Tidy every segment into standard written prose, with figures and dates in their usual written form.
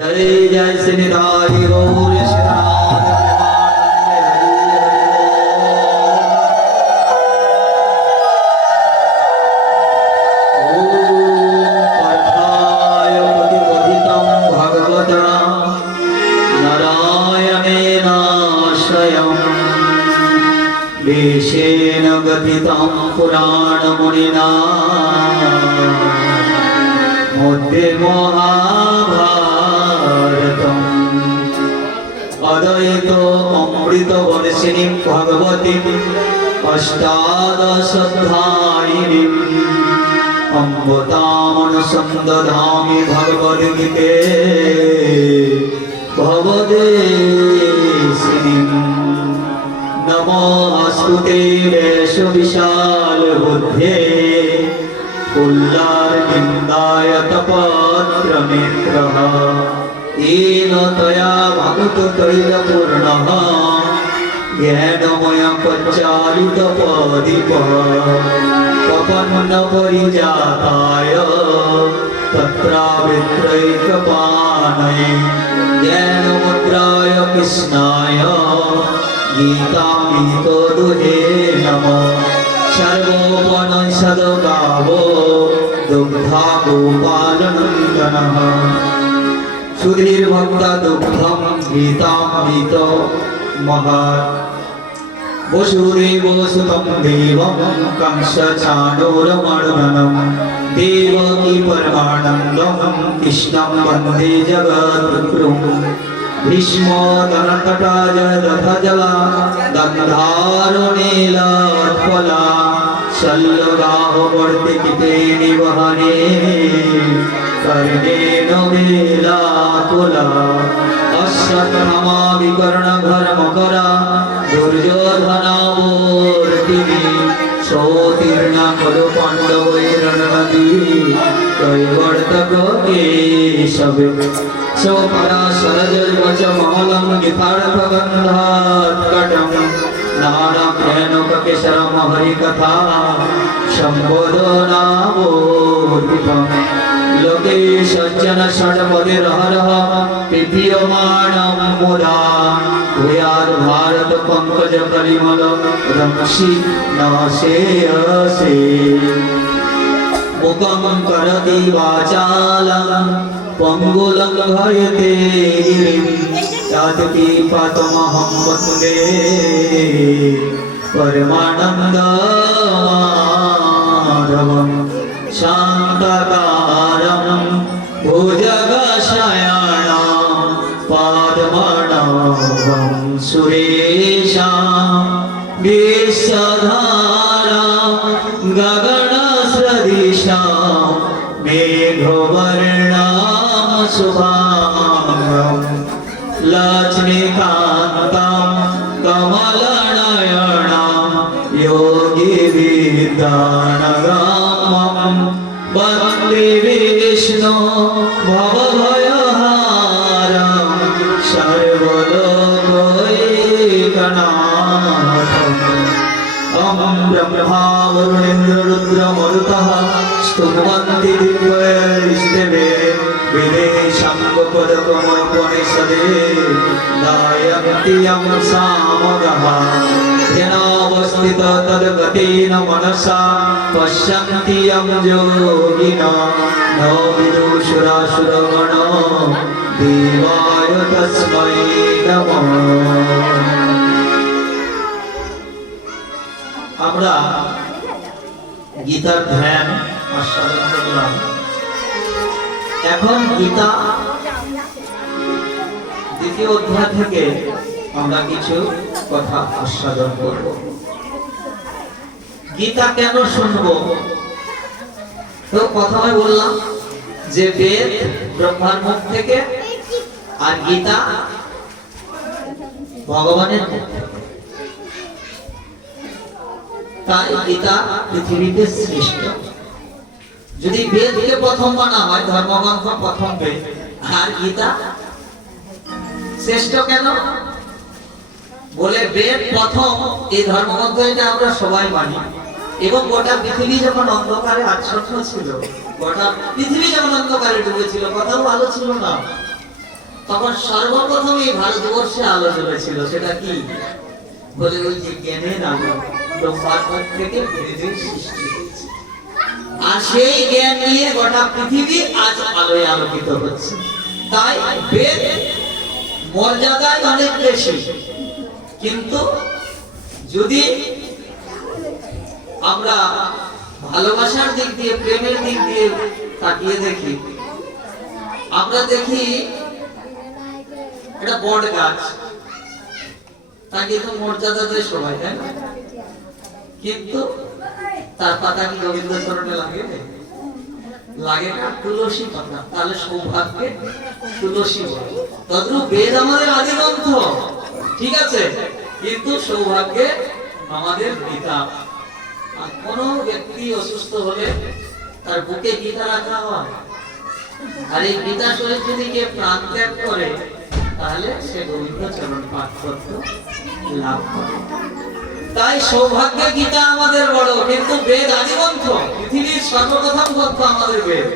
जय जय श्री हरि गौर वेशेन गतितं पुराणमुनिना मध्ये महाभारतम् अद्वैतो अमृतवर्षिणीं भगवतीम् अष्टादशोऽध्यायिनीम् अम्ब तामनुसन्दधामि भगवद्गीते भवदेशिनीम् नमोऽस्तुते वैश्वविशालबुद्धे पुल्लार्निन्दाय तपत्रनेत्रः येन त्वया भगवतैलपूर्णः ज्ञानमयपच्चारितपदीपः प्रपन्नपरिजाताय तत्रावित्रैकपाणये ज्ञानमुद्राय कृष्णाय गीतामृतो दुहे नमः सर्वोपनिषद्गावो दुग्धा गोपालनन्दनः सुधीर्भक्तदुग्धं गीतामृतो महत् वसुदेवसुतं देवं कंसचाणूरमर्दनं देवकी परमानन्दं कृष्णं वन्दे जगद्गुरुं भीष्मो दनतटाय दधजला दन्धारुणीलोत्पला शल्यगाहवर्तिकिते निवहने कर्णेन वेलाकुला अश्वत्थामाविकर्णघर्मकरा दुर्योधनावर्तिनी सोत्तीर्णा खलु पाण्डवैर्नदी कैवर्तक केशवे पराशरजर्वचमलं गीतार्थगन्धात्कटं नानाभ्यनुककेशरं हरिकथा सम्बोधनावोदितं लोके सज्जन षड्पदिर्हरः पिपीयमाणं मुदा भूयाद् भारत पङ्कज परिमल रक्षि नाशेयसे मुखं करति वाचालं पंगुलंघयते गिरिं यात्पिपातमहं वन्दे परमानन्दमाधवं शान्तकारं भुजगशयनं पद्मनाभं सुरेशं विश्वधारां गगनसदृशां मेघवर्णां शुभांगं लक्ष्मीकान्तं कमलनयनं योगिविद्यानगम्यं वन्दे विष्णु भवभयहारं सर्वलोकैकनाथम् ॐ ब्रह्मा वरुणेन्द्ररुद्रमरुतः स्तुवन्ति दिव्यैस्ते विदेशाङ्गपदकमोपनिषदे गायन्ति यं सामगः ध्यानावस्थित तद्गतेन मनसा पश्यन्ति यं योगिनः न विदुषुरासुरगणो देवाय तस्मै नमः। আমরা গীতার ধ্যান আস্বাদন করলাম। এখন গীতা দ্বিতীয় অধ্যায় থেকে আমরা কিছু কথা আস্বাদন করব। গীতা কেন শুনবো? তো প্রথমে বললাম যে বেদ ব্রহ্মার মুখ থেকে আর গীতা ভগবানের মুখ থেকে। তাই গীতা পৃথিবীতে শ্রেষ্ঠ। যদি বেদকে প্রথম মানা হয়, ধর্মগ্রন্থ প্রথম বেদ, আর গীতা শ্রেষ্ঠ কেন বলে বেদ প্রথম, এই ধর্মগ্রন্থ এটা আমরা সবাই মানি। এবং গোটা পৃথিবী যখন অন্ধকারে আচ্ছন্ন ছিল, গোটা পৃথিবী যখন অন্ধকারে ডুবেছিল, কথাও ভালো ছিল না, তখন সর্বপ্রথমই ভারতবর্ষে আলো জ্বলেছিল। সেটা কি বলে, ওই যে জ্ঞানের আলো ব্রহ্মার মুখ থেকে বেদের সৃষ্টি হয়েছে। আর সেই জ্ঞান নিয়ে গোটা পৃথিবী আজ আলোয় আলোকিত হচ্ছে। তাই বেদ মর্যাদায় অনেক বেশি, কিন্তু যদি আমরা ভালোবাসার দিক দিয়ে, প্রেমের দিক দিয়ে তাকিয়ে দেখি, আমরা দেখি এটা বট গাছ, তাকে তো মর্যাদা দেয় সবাই, তাই না? কিন্তু তার পাতা কি গোবিন্দ চরণে লাগে? লাগে না। তুলসী পাতা, তাহলে সৌভাগ্যে তুলসী বলে। তদ্রূপ বেদ আমাদের আদি গ্রন্থ, ঠিক আছে, কিন্তু সৌভাগ্যে আমাদের গীতা। আর কোন ব্যক্তি অসুস্থ হলে তার বুকে গীতা রাখা হয়, আর এই গীতা শরীফ যদি কে প্রাণ ত্যাগ করে, তাহলে সে গোবিন্দ চরণ পাঠ করতে লাভ করে। তাই সৌভাগ্যে গীতা আমাদের বড়, কিন্তু বেদ আদি গ্রন্থ, পৃথিবীর সর্বপ্রথম গ্রন্থ আমাদের বেদ,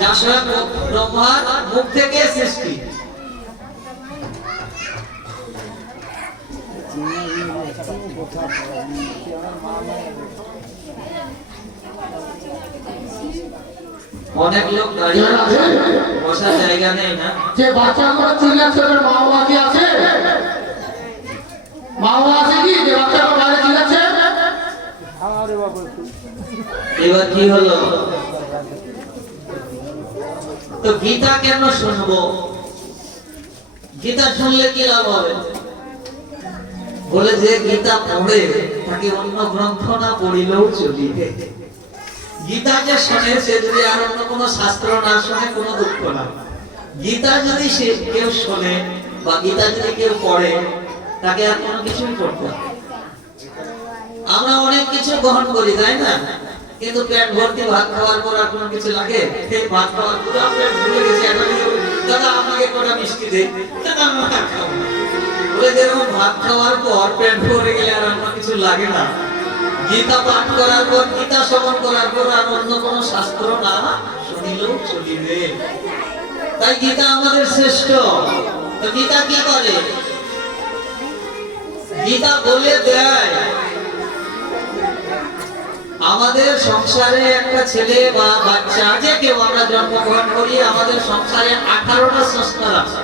যা স্বয়ং ব্রহ্মার মুখ থেকে সৃষ্টি। অনেক লোক দাঁড়িয়ে আছে, বসার জায়গা নেই না। যে বাচ্চাগুলো চিল্লাচ্ছে ওদের মা বাবা কি আছে? মা বাবা আছে কি যে বাচ্চাগুলো বাইরে চিল্লাচ্ছে? এবার কি হলো? তো গীতা কেন শুনবো? গীতা শুনলে কি লাভ হবে? বলে যে গীতা পড়ে তাকে অন্য গ্রন্থ না পড়িলেও চলিবে। গীতাকে শোনে, সে যদি আর অন্য কোনো শাস্ত্র না শোনে, কোনো দুঃখ না। গীতা যদি সে কেউ শোনে বা গীতা যদি কেউ পড়ে, তাকে আর কোনো কিছুই করতে হবে। আমরা অনেক কিছু গ্রহণ করি, তাই না? কিন্তু পেট ভর্তি ভাত খাওয়ার পর আর কোনো কিছু লাগে? ভাত খাওয়ার পর আমরা ভুলে গেছি, দাদা আমাকে কটা মিষ্টি দে, আমরা খাবো না। বলে যেরকম ভাত খাওয়ার পর পেট ভরে গেলে আর অন্য কিছু লাগে না, গীতা পাঠ করার পর, গীতা শ্রবণ করার পর আর অন্য কোনো শাস্ত্র না শুনিলেও চলিবে। তাই গীতা আমাদের শ্রেষ্ঠ। তো গীতা কি করে? গীতা বলে দেয় আমাদের সংসারে একটা ছেলে বা বাচ্চা, যে কেউ আমরা জন্মগ্রহণ করি, আমাদের সংসারে 18টা সংস্কার আছে,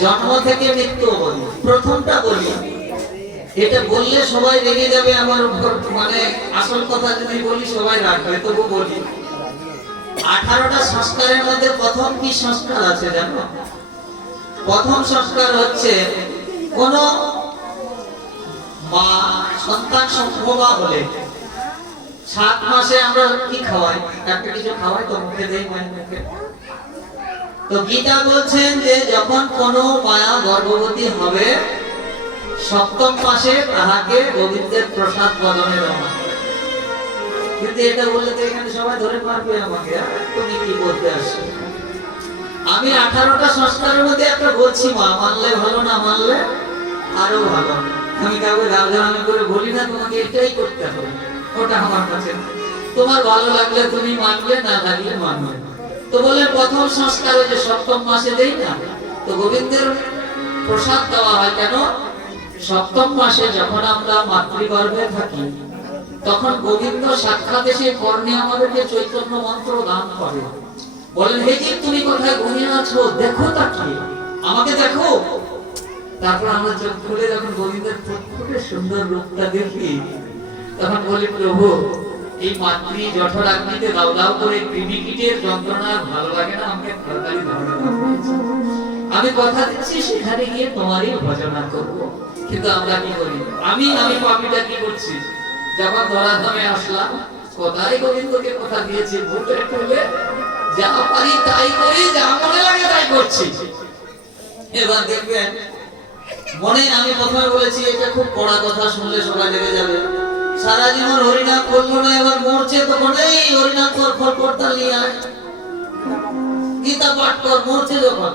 জন্ম থেকে মৃত্যু অবধি। প্রথমটা বলি, এটা বললে সবাই রেগে যাবে আমার উপর, মানে আসল কথা যদি বলি সবাই রাখবে, তবু বলি। 18টা সংস্কারের মধ্যে প্রথম কি সংস্কার আছে জানো? প্রথম সংস্কার হচ্ছে, কোন মা সন্তান সম্ভবা হলে 7 মাসে আমরা কি খাওয়াই? একটা কিছু খাওয়াই তো, মুখে দেই মায়ের মুখে। তো গীতা বলছেন যে যখন কোন মায়া গর্ভবতী হবে, 7ম মাসে তাহাকে গোবিন্দের প্রসাদ বদনে দেওয়া। কিন্তু এটা বললে তো এখানে সবাই ধরে মারবে আমাকে, তুমি কি বলতে আসছো? আমি 18টা সংস্কারের মধ্যে একটা বলছি, মা মানলে ভালো, না মানলে আরো ভালো। আমি কাউকে গালগালামি করে বলি না, তোমাকে এটাই করতে হবে, ওটা আমার কাছে না। তোমার ভালো লাগলে তুমি মানবে, না লাগলে মানবে। তো বলে প্রথম সংস্কার যে 7ম মাসে দেই না, তো গোবিন্দের প্রসাদ দেওয়া হয় কেন? 7ম মাসে যখন আমরা মাতৃগর্ভে থাকি, তখন গোবিন্দ সাক্ষাৎ এসে কর্ণে আমাদেরকে চৈতন্য মন্ত্র দান করে। বলেন, হে জীব তুমি কোথায় ঘুমিয়ে আছো, দেখো তাকে, আমাকে দেখো। তারপর আমরা চোখ খুলে যখন গোবিন্দের ফুটফুটে সুন্দর রূপটা দেখি, তখন বলি, প্রভু এই মাতৃ জঠরাগ্নিতে দাও দাও করে কৃমিকীটের যন্ত্রণা ভালো লাগে না, আমাকে তাড়াতাড়ি ধরে দাও। আমি কথা দিচ্ছি সেখানে গিয়ে তোমারই ভজনা করব। কিন্তু আমরা কি করি? আমি পাপীটা কি করছি? যখন ধরাধামে আসলাম, কোথায় গোবিন্দকে কথা দিয়েছি, ভুলে টুলে যা পারি তাই করি, যা মনে লাগে তাই করছি। এবার দেখবেন মনে, আমি প্রথমে বলেছি এটা খুব কড়া কথা, শুনলে সবাই লেগে যাবে। সারা জীবন হরিনাম করলো না, এবার মরছে তখন এই হরিনাম কর, ফল করতাল নিয়ে আয়, গীতা পাঠ কর, মরছে যখন।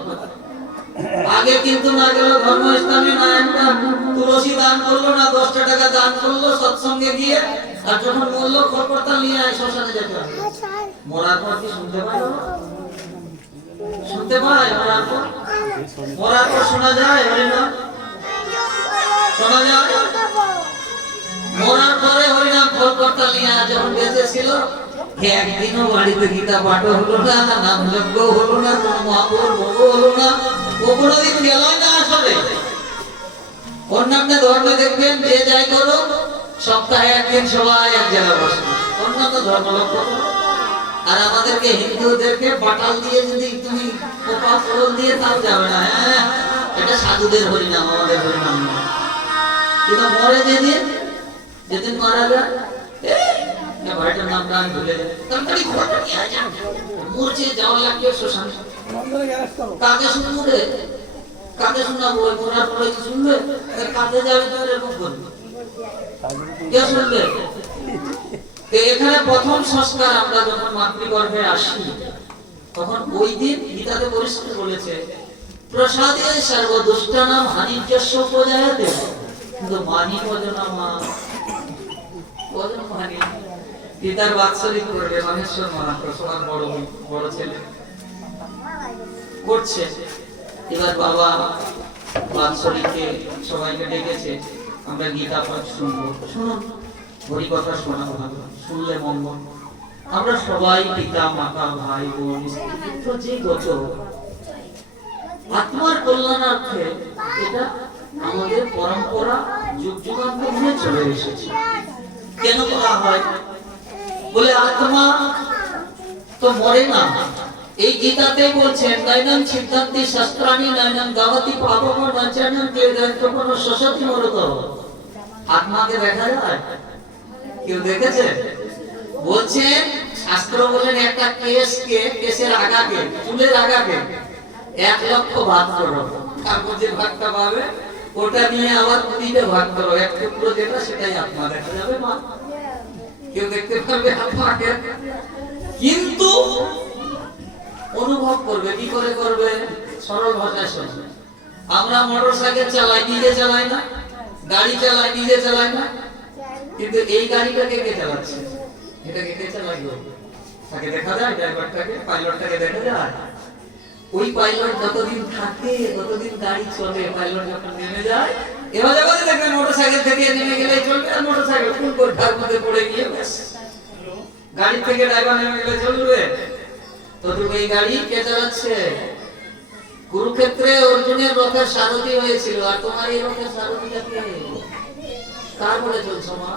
আগে কিন্তু না গেল ধর্মস্থানে, না একটা তুলসী দান করলো, না 10টা টাকা দান করলো সৎসঙ্গে গিয়ে, আর যখন মরলো ফল করতাল নিয়ে আয়, শ্মশানে যেতে হবে। মরার পর কি শুনতে পারো? শুনতে পায় মরার পর শোনা যায় হরিনাম শোনা যায় মরার পরে হরিনাম কলকাতা নিয়ে যখন বেঁচে ছিল একদিনও বাড়িতে গীতা পাঠ হলো না নাম যজ্ঞ হলো না কোন মহাপুর ভোগ হলো না ও কোনোদিন গেল না আসলে অন্যান্য ধর্মে দেখবেন যে যাই করো সপ্তাহে একদিন সবাই এক জায়গায় বসে অন্যান্য ধর্ম লক্ষ্য করো আর আমাদেরকে হিন্দুদেরকে বাটাল দিয়ে যদি তুমি কোপা ফল দিয়ে তাও যাবে না হ্যাঁ এটা সাধুদের হরিনাম আমাদের হরিনাম নয় কিন্তু মরে যেদিন মারা যায় ভাইটার নামটা আমি ভুলে যাই তাড়াতাড়ি ঘরটা নিয়ে আসা মরছে যাওয়া লাগবে শ্মশান কাকে শুনবে কাকে শোনাবো ওই মরার পরে কি শুনবে কাঁদে যাবে তো এরকম করবে কে শুনবে এখানে প্রথম সংস্কার আমরা যখন মাতৃগর্ভে আসি তখন ওই দিন গীতাতে পরিষ্কার বলেছে প্রসাদে সর্বদুষ্টানাম হানিজ্যস্য উপজায়তে কিন্তু মানি ভজনামা ভজন মানি পিতার বাৎসরিক করবে মানেশ্বর মাহাত্ম সবার বড় ছেলে করছে এবার বাবা বাৎসরিককে সবাইকে ডেকেছে আমরা গীতা পাঠ শুনবো শুনুন হরি কথা শোনা ভালো শুনলে মঙ্গল আমরা সবাই পিতা মাতা ভাই বোন স্ত্রী যে গত আত্মার কল্যাণার্থে এটা আমাদের পরম্পরা যুগ যুগান্ত ধরে চলে এসেছে কেন বলা হয় বলে আত্মা তো মরে না এই গীতাতে বলছেন নয়নম সিদ্ধান্তি শাস্ত্রাণি নয়নম গাবতি পাবক নচনম কেদান্ত কোন সসতি মরত আত্মাকে দেখা যায় কেউ দেখেছে বলছেন শাস্ত্র বলেন একটা কেসের আগাকে চুলের আগাকে 1 লক্ষ ভাগ করো তারপর যে ভাগটা পাবে ওটা নিয়ে আবার 3টে ভাগ করো এক টুকরো যেটা সেটাই আত্মা দেখা যাবে মা কেউ দেখতে পারবে আত্মাকে কিন্তু অনুভব করবে কি করে করবে সরল ভাষায় শুনবে আমরা মোটরসাইকেল চালাই নিজে চালাই না গাড়ি চালাই নিজে চালাই না কিন্তু এই গাড়িটাকে কে চালাচ্ছে এটাকে কে চালাবে তাকে দেখা যায় ড্রাইভারটাকে পাইলটটাকে দেখা যায় ওই পাইলট যতদিন থাকে ততদিন গাড়ি চলে পাইলট যখন নেমে যায় এবার যখন দেখবেন মোটরসাইকেল থেকে নেমে গেলে চলবে আর মোটরসাইকেল ফুল করে ঢাক মধ্যে পড়ে গিয়ে ব্যাস গাড়ি থেকে ড্রাইভার নেমে গেলে চলবে ততটুকু এই গাড়ি কে চালাচ্ছে কুরুক্ষেত্রে অর্জুনের রথের সারথি হয়েছিল আর তোমার এই রথের সারথিটা কে কার বলে চলছো মা